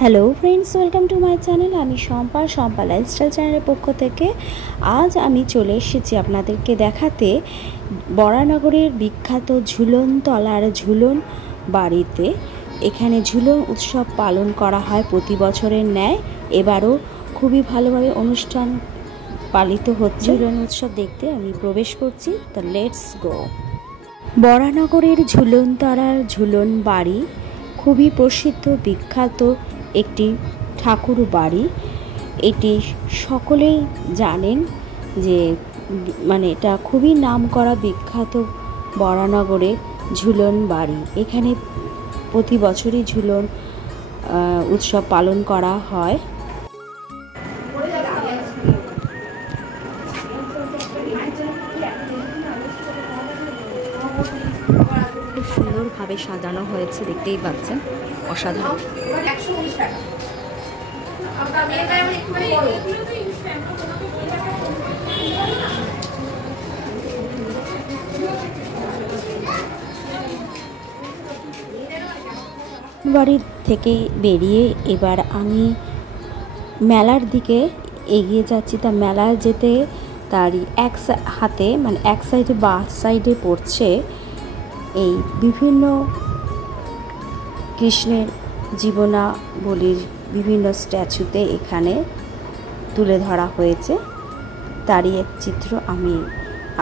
Hello friends, welcome to my channel. আমি Shampa lifestyle চ্যানেলের পক্ষ থেকে আজ আমি চলে এসেছি আপনাদেরকে দেখাতে বরানগরের বিখ্যাত ঝুলন তলার ঝুলন বাড়িতে। এখানে ঝুলন উৎসব পালন করা হয় প্রতি বছরের ন্যায়। এবারও খুবই ভালোভাবে অনুষ্ঠান পালিত হচ্ছে। ঝুলন উৎসব দেখতে আমি প্রবেশ করছি, তো লেটস গো। বরানগরের ঝুলন তলার ঝুলন বাড়ি খুবই প্রসিদ্ধ বিখ্যাত একটি ঠাকুর বাড়ি। এটি সকলেই জানেন যে এটা খুবই নামকরা বিখ্যাত বরানগরে ঝুলন বাড়ি। এখানে প্রতি বছরই ঝুলন উৎসব পালন করা হয়। খুব সুন্দরভাবে সাজানো হয়েছে, দেখতেই পাচ্ছেন, অসাধারণ। বাড়ির থেকে বেরিয়ে এবার আমি মেলার দিকে এগিয়ে যাচ্ছি। তা মেলা যেতে তারই এক হাতে এক সাইডে বাঁ সাইডে পড়ছে এই বিভিন্ন কৃষ্ণের জীবনাবলীর বিভিন্ন স্ট্যাচুতে এখানে তুলে ধরা হয়েছে। তারই এক চিত্র আমি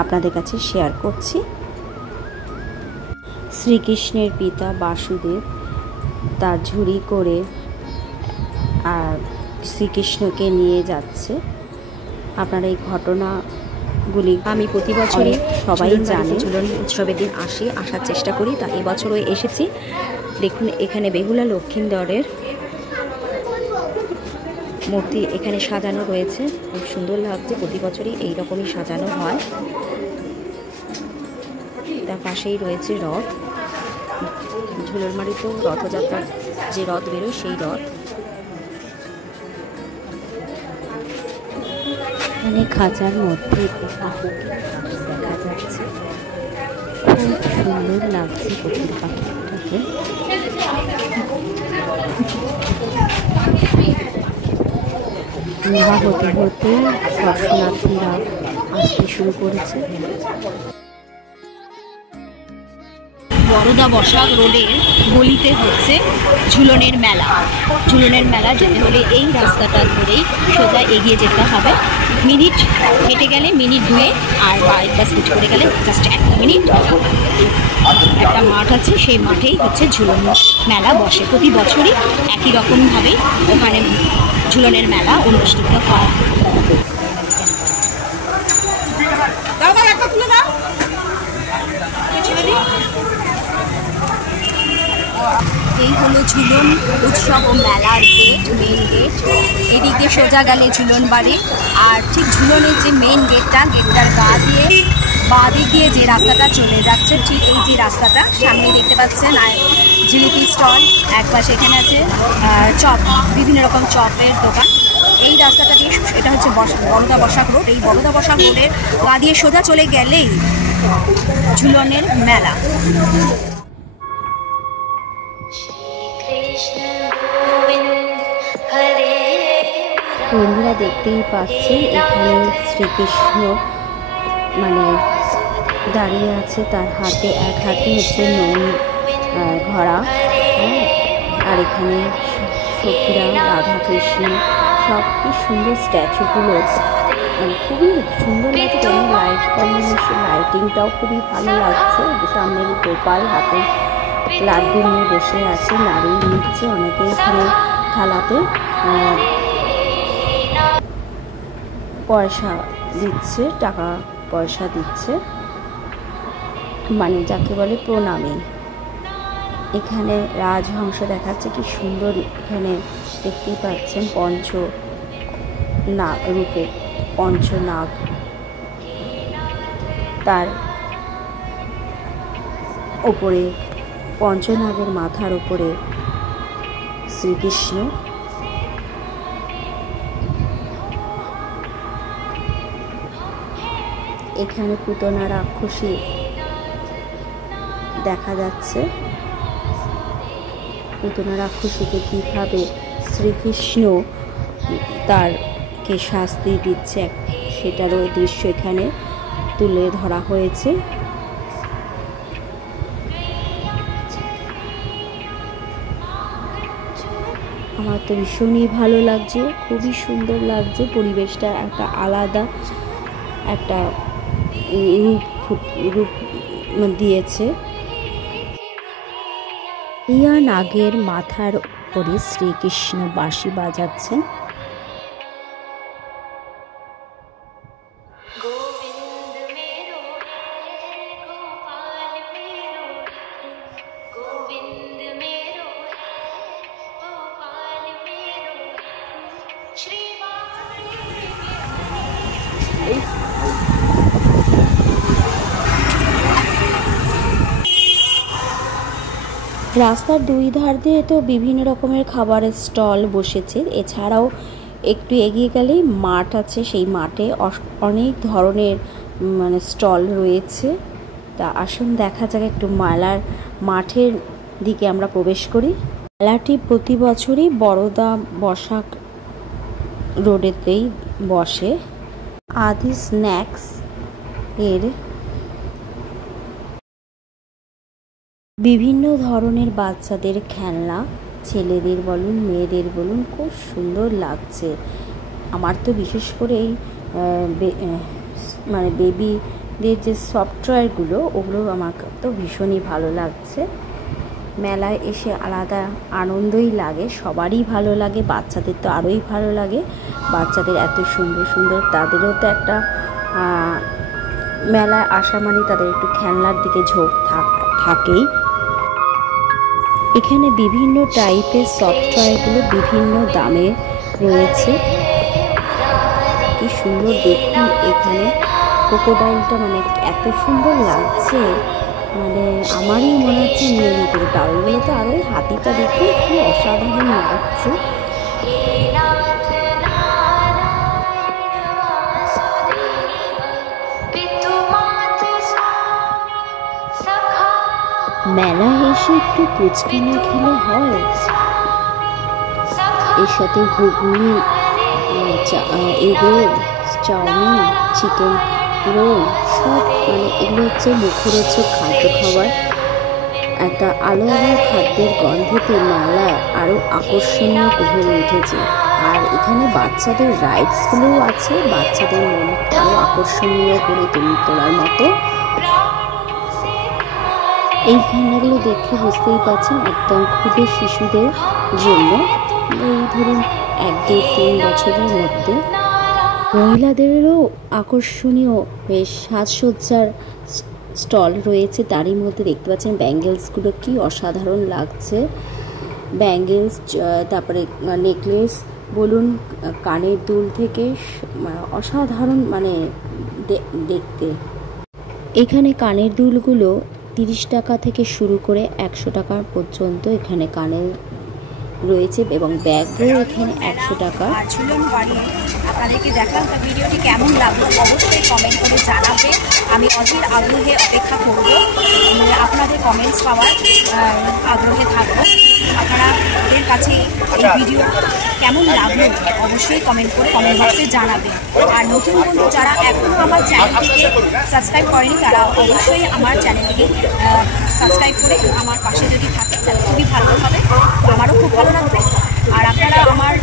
আপনাদের কাছে শেয়ার করছি। শ্রীকৃষ্ণের পিতা বাসুদেব তার ঝুড়ি করে আর শ্রীকৃষ্ণকে নিয়ে যাচ্ছে। আপনারা এই ঘটনাগুলি আমি প্রতি বছরই সবাই জানে। ঝুলন উৎসবের দিন আসার চেষ্টা করি, তা এবছরও এসেছি। দেখুন, এখানে বেহুলা লক্ষ্মীন্দরের মূর্তি এখানে সাজানো রয়েছে, খুব সুন্দর লাগছে। প্রতি বছরই এইরকমই সাজানো হয়। তার পাশেই রয়েছে রথ। ঝুলন বাড়িতেও রথযাত্রার যে রথ বেরোয় সেই রথ। এখানে খাঁচার মধ্যে দেখা যাচ্ছে, খুব সুন্দর লাগছে পশুর পাখিটাকে। বিবাহ হতে হতে দর্শনার্থীরা আসতে শুরু করেছে। বরদা বসাক রোডের গলিতে হচ্ছে ঝুলনের মেলা। ঝুলনের মেলা যেতে হলে এই রাস্তাটা ধরেই সোজা এগিয়ে যেতে হবে। মিনিট হেঁটে গেলে মিনিট 2, আর বাইক বা স্কুটি করে গেলে জাস্ট 1 মিনিট। একটা মাঠ আছে, সেই মাঠেই হচ্ছে ঝুলন মেলা বসে। প্রতি বছরই একই রকমভাবে ওখানে ঝুলনের মেলা অনুষ্ঠিত হয়। এই হলো ঝুলন উৎসব ও মেলার গেট, মেন গেট। এদিকে সোজা গেলে ঝুলন বাড়ি, আর ঠিক ঝুলনের যে মেন গেটটার বাঁ দিকে যে রাস্তাটা চলে যাচ্ছে, ঠিক এই যে রাস্তাটা সামনে দেখতে পাচ্ছেন, আর জিলিপি স্টল এক পাশে, এখানে আছে চপ, বিভিন্ন রকম চপের দোকান। এই রাস্তাটা দিয়ে, এটা হচ্ছে বরদা বসাক রোড। এই বরদা বসাক রোডের গা দিয়ে সোজা চলে গেলেই ঝুলনের মেলা। বন্ধুরা দেখতেই পাচ্ছেন, এখানে শ্রীকৃষ্ণ দাঁড়িয়ে আছে, তার হাতে এক হাতে হচ্ছে ঘোড়া, আর এখানে সখীরা, রাধা কৃষ্ণ, সব কি সুন্দর স্ট্যাচুগুলো, খুবই সুন্দর লাগছে। তেমনি লাইট কম্বিনেশন, লাইটিংটাও খুবই ভালো লাগছে। সামনে গোপাল হাতে লাড্ডু নিয়ে বসে আছে, নাড়িয়ে নিচ্ছে। অনেকে এখানে থালাতে পয়সা দিচ্ছে, টাকা পয়সা দিচ্ছে, যাকে বলে প্রণামী। এখানে রাজহংস দেখাচ্ছে, কি সুন্দর। এখানে দেখতেই পাচ্ছেন পঞ্চনাগ, তার ওপরে পঞ্চনাগের মাথার ওপরে শ্রীকৃষ্ণ। এখানে পুতনা রাক্ষসী দেখা যাচ্ছে। পুতনা রাক্ষসীকে কীভাবে শ্রীকৃষ্ণ তারকে শাস্তি দিচ্ছে সেটারও দৃশ্য এখানে তুলে ধরা হয়েছে। আমার তো ভীষণই ভালো লাগছে, খুবই সুন্দর লাগছে। পরিবেশটা একটা আলাদা একটা রূপ দিয়েছে। ইয়া নাগের মাথার উপরে শ্রীকৃষ্ণ বাঁশি বাজাচ্ছেন। রাস্তার দুই ধার দিয়ে তো বিভিন্ন রকমের খাবারের স্টল বসেছে। এছাড়াও একটু এগিয়ে গেলেই মাঠ আছে, সেই মাঠে অনেক ধরনের স্টল রয়েছে। তা আসুন দেখা যাক একটু মেলার মাঠের দিকে আমরা প্রবেশ করি। মেলাটি প্রতি বছরই বড়দা বসাক রোডেতেই বসে। আদি স্ন্যাক্স এর বিভিন্ন ধরনের বাচ্চাদের খেলনা, ছেলেদের বলুন মেয়েদের বলুন, খুব সুন্দর লাগছে। আমার তো বিশেষ করে এই বেবিদের যে সফটওয়্যারগুলো, ওগুলো আমার তো ভীষণই ভালো লাগছে। মেলায় এসে আলাদা আনন্দই লাগে, সবারই ভালো লাগে, বাচ্চাদের তো আরোই ভালো লাগে। বাচ্চাদের এত সুন্দর সুন্দর, তাদেরও তো একটা মেলায় আসা মানে তাদের একটু খেলনার দিকে ঝোঁক থাকেই। এখানে বিভিন্ন টাইপের সফটওয়্যারগুলো বিভিন্ন দামে রয়েছে। কি সুন্দর দেখুন, এখানে ক্রোকোডাইলটা এত সুন্দর লাগছে, আমারই মনে হচ্ছে নিয়ে নিতে। ডালগুলো তো আরোই, হাতিটা দেখুন কি অসাধারণ লাগছে। মেলায় এসে একটু ফুচকা না খেলে হয়? এর সাথে ঘুগনি, এগরোল, চাউমিন, চিকেন রোল, সব এগুলো হচ্ছে মুখরোচক খাদ্য খাবার। একটা আলাদা খাদ্যের গন্ধেতে মেলা আরও আকর্ষণীয় হয়ে উঠেছে। আর এখানে বাচ্চাদের রাইডসগুলোও আছে, বাচ্চাদের মনটাও আকর্ষণীয় করে তোলার মতো। এই খেলনাগুলো দেখে বুঝতেই পারছেন একদম ক্ষুদে শিশুদের জন্য, এই ধরুন 1, 2, 3 বছরের মধ্যে। মহিলাদেরও আকর্ষণীয় বেশ সাজসজ্জার স্টল রয়েছে। তারই মধ্যে দেখতে পাচ্ছেন ব্যাঙ্গেলসগুলো কি অসাধারণ লাগছে। ব্যাঙ্গেলস, তারপরে নেকলেস বলুন, কানের দুল থেকে অসাধারণ দেখতে। এখানে কানের দুলগুলো 30 টাকা থেকে শুরু করে 100 টাকা পর্যন্ত এখানে কানের রয়েছে, এবং ব্যাগও এখানে 100 টাকা। ঝুলন বাড়ি আপনাদেরকে দেখলাম। তো ভিডিওটি কেমন লাগলো অবশ্যই কমেন্ট করে জানাবে। আমি অধীর আগ্রহে অপেক্ষা করব, আপনাদের কমেন্টস পাওয়ার আগ্রহে থাকবো। আপনাদের কাছে এই ভিডিও কেমন লাগলো অবশ্যই কমেন্ট করে কমেন্ট বক্সে জানাবে। আর নতুন বন্ধু যারা এখনও আমার চ্যানেলটিকে সাবস্ক্রাইব করেনি, তারা অবশ্যই আমার চ্যানেলটিকে সাবস্ক্রাইব করে আমার পাশে যদি থাকে তাহলে খুবই ভালো হবে, আমারও খুব ভালো লাগবে। আর আপনারা আমার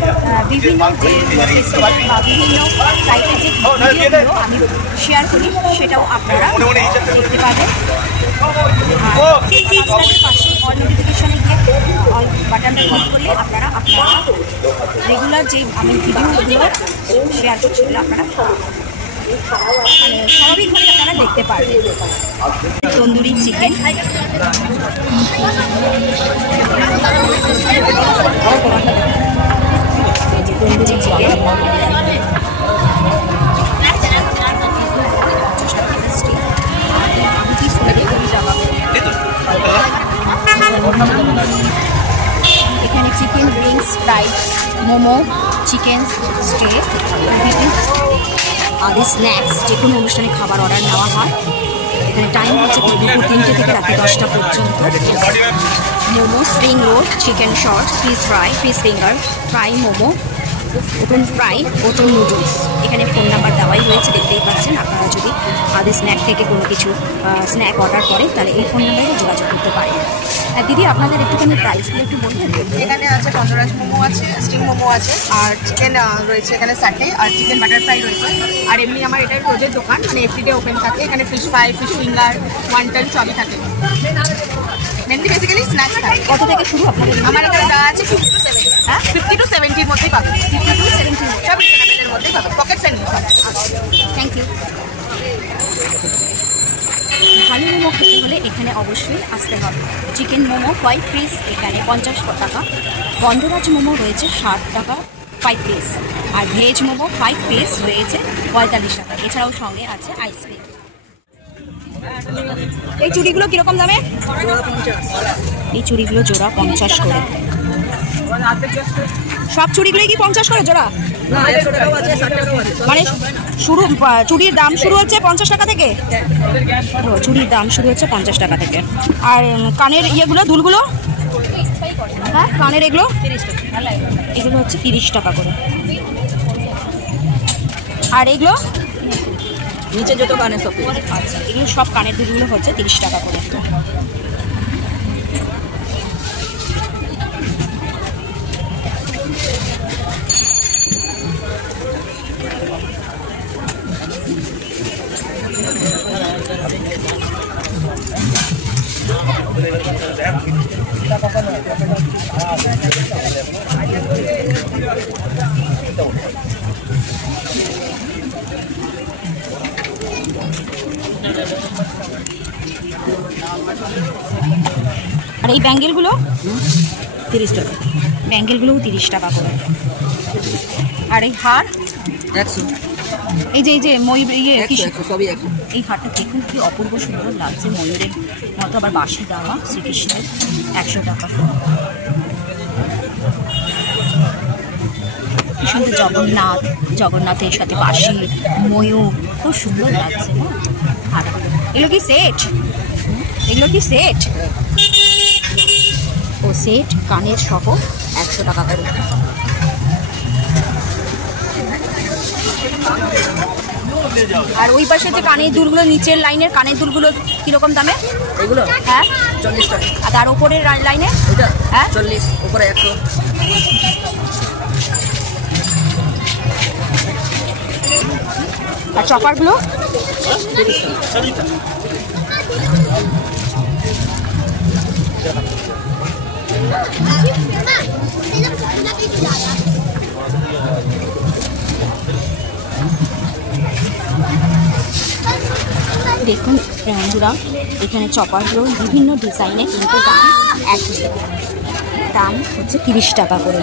বিভিন্ন যে ফেস্টিভ্যাল বা বিভিন্ন টাইপের যে ভিডিওগুলো আমি শেয়ার করি সেটাও আপনারা দেখতে পাবেন। সাবস্ক্রাইবের পাশে অল নোটিফিকেশনে গিয়ে অল বাটনটা ক্লিক করলে আপনারা রেগুলার যে আমি ভিডিওগুলো শেয়ার করছি সেগুলো আপনারা স্বাভাবিকভাবে আপনারা দেখতে পারবেন। তন্দুরি চিকেন, এখানে chicken wings, fried momo, chicken stay, আদি স্ন্যাক্স। যে কোনো অনুষ্ঠানে খাবার অর্ডার নেওয়া হয়। এখানে টাইম হচ্ছে দুপুর 3টে থেকে রাতে 10টা পর্যন্ত। Momo, spring roll, chicken short, fish fry, fish finger, fry momo, wonton fry, wonton noodles. এখানে ফোন নাম্বার দেওয়াই রয়েছে, দেখতেই পাচ্ছেন। আপনারা যদি আদের স্ন্যাক থেকে কোনো কিছু স্ন্যাক অর্ডার করেন তাহলে এই ফোন নাম্বারে যোগাযোগ করতে পারেন। দিদি, আপনাদের একটুখানি প্রাইসগুলো একটু বলবেন? এখানে আছে গন্ধরাজ মোমো আছে, স্টিম মোমো আছে, আর চিকেন রয়েছে এখানে 60, আর চিকেন বাটার ফ্রাই রয়েছে। আর এমনি আমার এটা রোজের দোকান, মানে এভরিডে ওপেন থাকে। এখানে fish fry, fish finger, wonton সবই থাকে। মেনলি বেসিক্যালি স্ন্যাক্স থাকে। কত থেকে শুরু আপনাদের? আমার এখানে দেওয়া আছে 50 to 70, হ্যাঁ 50 to 70 মধ্যেই পাবেন। 50 to 70 সব রিজনেবলের মধ্যেই পাবেন, পকেট ফ্রেন্ডলি। Thank you. ভালো মোমো খেতে হলে এখানে অবশ্যই আসতে হবে। চিকেন মোমো 5 পিস এখানে 50 টাকা, গন্ধরাজ মোমো রয়েছে 60 টাকা 5 পিস, আর ভেজ মোমো 5 পিস রয়েছে 45 টাকা। এছাড়াও সঙ্গে আছে আইসক্রিম। এই চুড়িগুলো কীরকম দামে? এই চুড়িগুলো জোড়া 50 করে। সব চুড়িগুলোই কি 50 করে জোড়া? মানে শুরু চুড়ির দাম শুরু হচ্ছে 50 টাকা থেকে? চুড়ির দাম শুরু হচ্ছে 50 টাকা থেকে। আর কানের ইয়েগুলো, দুলগুলো, হ্যাঁ কানের এগুলো এগুলো হচ্ছে 30 টাকা করে। আর এগুলো নিচে যত কানে সব, আচ্ছা, এগুলো সব কানের দুলগুলো হচ্ছে 30 টাকা করে। আর এই ব্যাঙ্গেলগুলো 30 টাকা, ব্যাঙ্গেলগুলোও 30 টাকা করে। আর এই হার 100, এই যে ময়ূর ইয়ে সবই 100। এই হারটা দেখুন কি অপূর্ব সুন্দর লাগছে, ময়ূরের মতো, আবার বাঁশি দেওয়া, শ্রীকৃষ্ণের 100 টাকা। কি সুন্দর জগন্নাথের সাথে বাঁশি, ময়ূর, খুব সুন্দর লাগছে না হারগুলো। এগুলো কি সেট? এগুলো কি সেট? ও সেট, কানের সহ 100 টাকা করে। আর ওই পাশে যে কানের দুলগুলো, নিচের লাইনের কানের দুলগুলো কিরকম দামে? এগুলো হ্যাঁ 40 টাকা। আর তার ওপরের লাইনে এটা হ্যাঁ 40, উপরে 100। আর চপারগুলো দেখুন বন্ধুরা, এখানে চপারগুলো বিভিন্ন ডিজাইনের, কিন্তু দাম একই, দাম হচ্ছে 30 টাকা করে।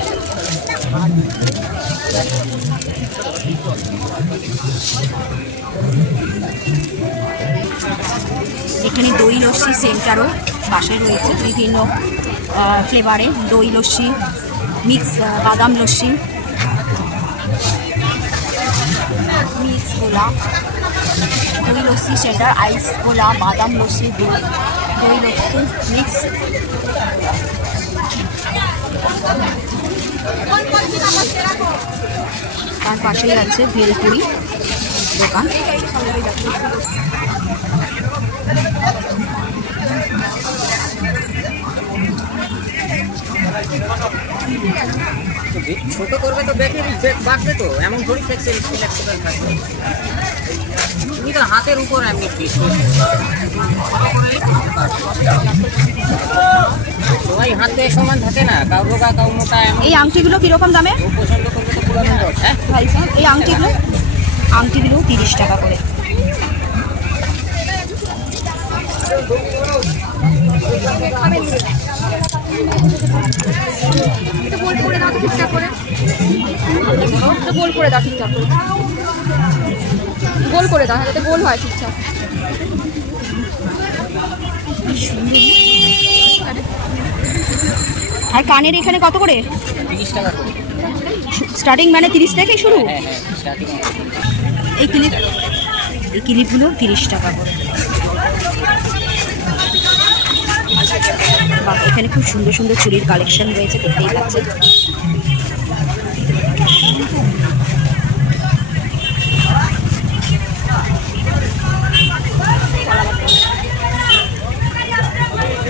এখানে দই লস্যি সেন্টারও বাসায় রয়েছে, বিভিন্ন ফ্লেভারের দই লস্যি, মিক্স বাদাম লস্যি, মিক্স গোলা, দই লস্যি সেন্টার, আইস গোলা, বাদাম লস্যি, দই লস্যি মিক্স। তার পাশেই আছে ভেলপুরি দোকান। ছোট করবে তো বাড়বে তো, এমন থোড়ি ফ্লেক্সিবল থাকবে। তুমি তো হাতের উপর এমনি পিস সবাই হাতে সমান থাকে না, কাউ রোগা কাউ মোটা। এই আংটিগুলো কিরকম দামে? পছন্দ করবে তো পুরানো রড। হ্যাঁ ভাই সাহেব, এই আংটিগুলো 30 টাকা করে। গোল করে দাও ঠিকঠাক করে, গোল করে দাও ঠিকঠাক করে, গোল করে দাও যাতে গোল হয় ঠিকঠাক। আর কানের এখানে কত করে? 30 টাকা করে স্টার্টিং, মানে 30 থেকে শুরু। হ্যাঁ স্টার্টিং। এই ক্লিপগুলো 30 টাকা করে। বাহ, এখানে খুব সুন্দর সুন্দর চুড়ির কালেকশন রয়েছে, দেখতেই পাচ্ছেন।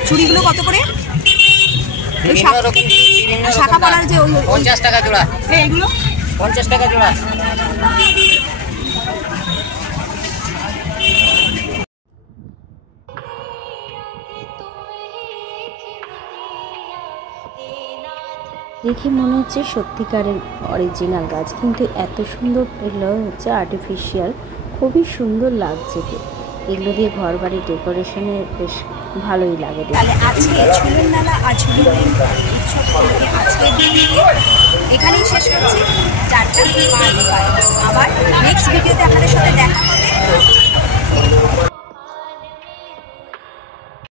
চুড়িগুলো কত করে? শাখা পলার যে 50 টাকা জোড়া, এইগুলো 50 টাকা জোড়া। দেখে মনে হচ্ছে সত্যিকারের অরিজিনাল গাছ, কিন্তু এত সুন্দর এগুলো হচ্ছে আর্টিফিশিয়াল, খুবই সুন্দর লাগছে। এগুলো দিয়ে ঘর বাড়ি ডেকোরেশনে বেশ ভালোই লাগে। তাহলে আজকে ঝুলন মেলা আর ঝুলনের উৎসব থেকে আজকে এখানেই শেষ করছি। 4টা 5 আবার নেক্সট ভিডিওতে আপনাদের সাথে দেখা হবে।